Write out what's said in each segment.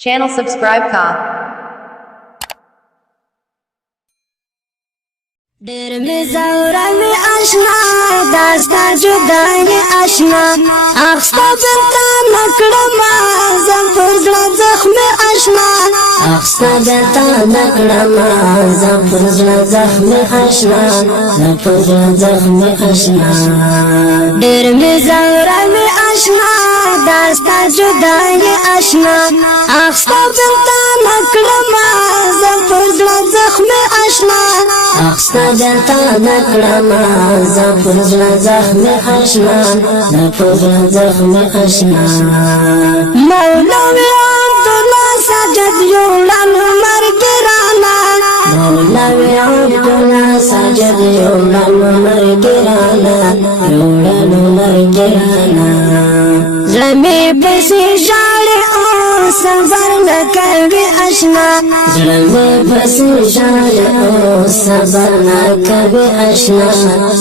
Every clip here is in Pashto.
Channel subscribe ka. ډېر مې زوره مې آشنا داستا جدای آشنا اخستا بنتا نکړما زم پر زړه زخم آشنا اخستا بنتا نکړما زم پر زړه زخم آشنا زم پر زړه زخم آشنا ډېر مې زوره مې آشنا داستا جدای آشنا اخستا بنتا نکړما زم پر زړه زخم آشنا اخستا بنتا نکړما زم پر زړه زخم آشنا زم پر زړه زخم آشنا مولوی عبدالله ساجد یولان مرګرانا مولوی عبدالله ساجد یولان مرګرانا یولان مرګرانا زړه مې پسې ژاړي او صبر نه کوي آشنا زړه مې پسې ژاړي او صبر نه کوي آشنا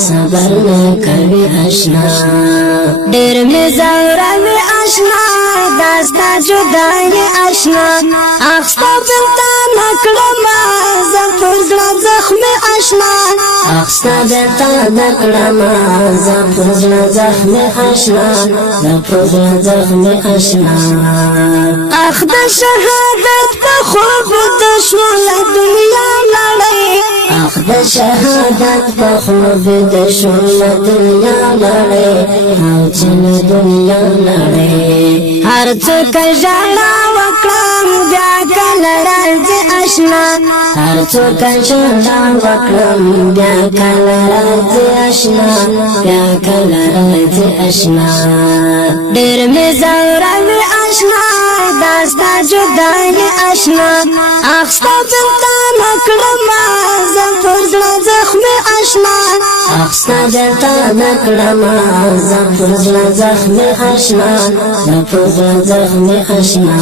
صبر نه کوي آشنا ډېر مې زوروي آشنا داستا جدای آشنا اخستا بنتا نکړما زم پر زړه زخم آشنا اخستا بنتا نکړما زم پر زړه زخم آشنا زم پر زړه زخم آشنا اخ د شهادت په خوب د شول دنیا لړۍ اخ د شهادت په خوب د شول دنیا لړۍ او چې دنیا لړۍ هر څوک ژړا وکړم بیا کله راځي آشنا هر څوک ژړا وکړم بیا کله راځي آشنا بیا کله راځي آشنا ډېر مې زوروي آشنا داستا جدای آشنا اخستا بنتا نکړما زم پر زړه زخم آشنا اخستا بنتا نکړما زم پر زړه زخم آشنا زم پر زړه زخم آشنا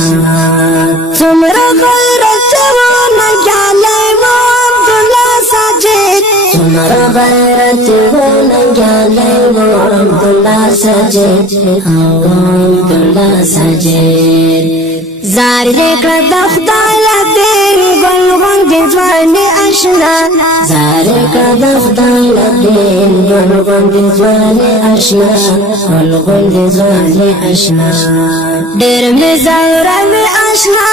څومره غیرت ونه ګالای و عبدالله ساجد څومره غیرت ونه ګالای و عبدالله ساجد او عبدالله ساجد زار کړه د خدای له دې ګل غوندې ځواني آشنا زار کړه د خدای له دې ګل غوندې ځواني آشنا ګل غوندې ځواني آشنا ډېر مې زوروي آشنا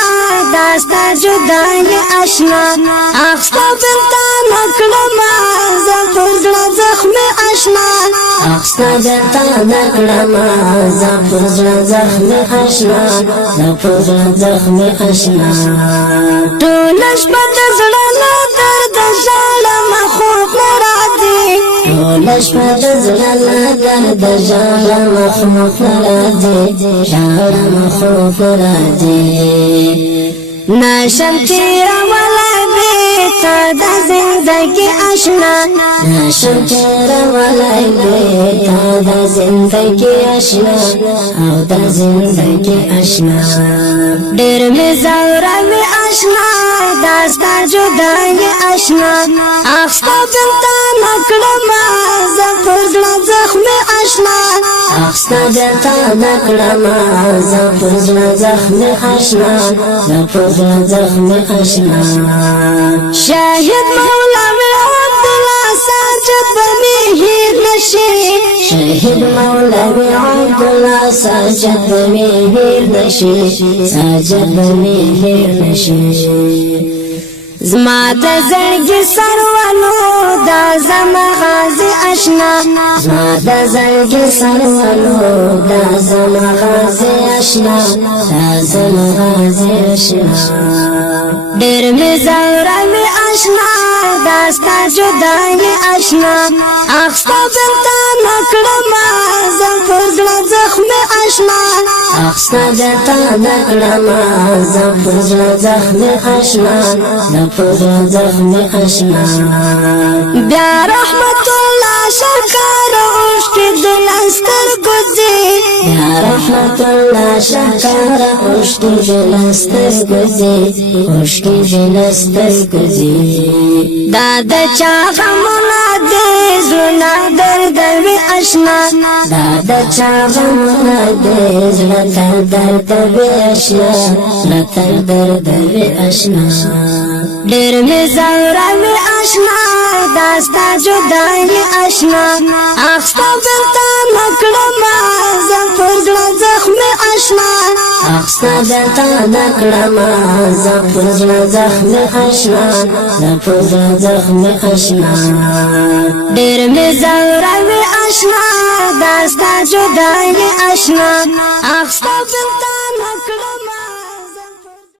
داستا جدای آشنا اخستا بنتا نکړما زم پر زړه زخم آشنا اخستا بنتا نکړما زم پر زړه زخم آشنا زم پر زړه زخم آشنا ټول شپه د زړه له درد ژاړم خوب نه راځي ټول شپه د زړه له درد ژاړم خوب نه راځي ژاړم خوب راځي نشم تیرولی بیتا دا زندگی آشنا نشم تیرولی بیتا دا زندگی آشنا او دا زندگی آشنا ډېر مې زوروي آشنا داستا جدای آشنا اخستا بنتا نکړما زم پر زړه زخم آشنا اخستا بنتا نکړما زم پر زړه زخم آشنا زم پر زړه زخم آشنا شاهد مولوی عبدالله ساجد بمی هیر نشي شاهد مولوی عبدالله ساجد بمی هیر نشي ساجد بمی هیر نشي زما د زړګي سرولو دا زما غازي آشنا زما د زړګي سرولو دا زما غازي آشنا دا زما غازي آشنا ډېر مې زوروي آشنا داستا جدای آشنا اخستا بنتا نکړما زم پر زړه زخم آشنا اخستا بنتا نکړما زم پر زړه زخم آشنا زم پر زړه زخم آشنا بیا رحمت الله شکر اوښکې د لستر گزی یا رحمت الله شکر خوشکی جلستر گزی خوشکی جلستر گزی دادا چا غمونا دے زلنا درد وی اشنا دادا چا غمونا دے زلنا درد وی اشنا لتر درد وی اشنا دیر می زورا وی اشنا داستا جدائی اشنا اخستا برتا نکڑما زفر زلا زخم اشنا اخستا برتا نکڑما زفر زلا زخم اشنا زفر زلا زخم اشنا دیر می زورا وی اشنا داستا جدائی اشنا اخستا برتا نکڑما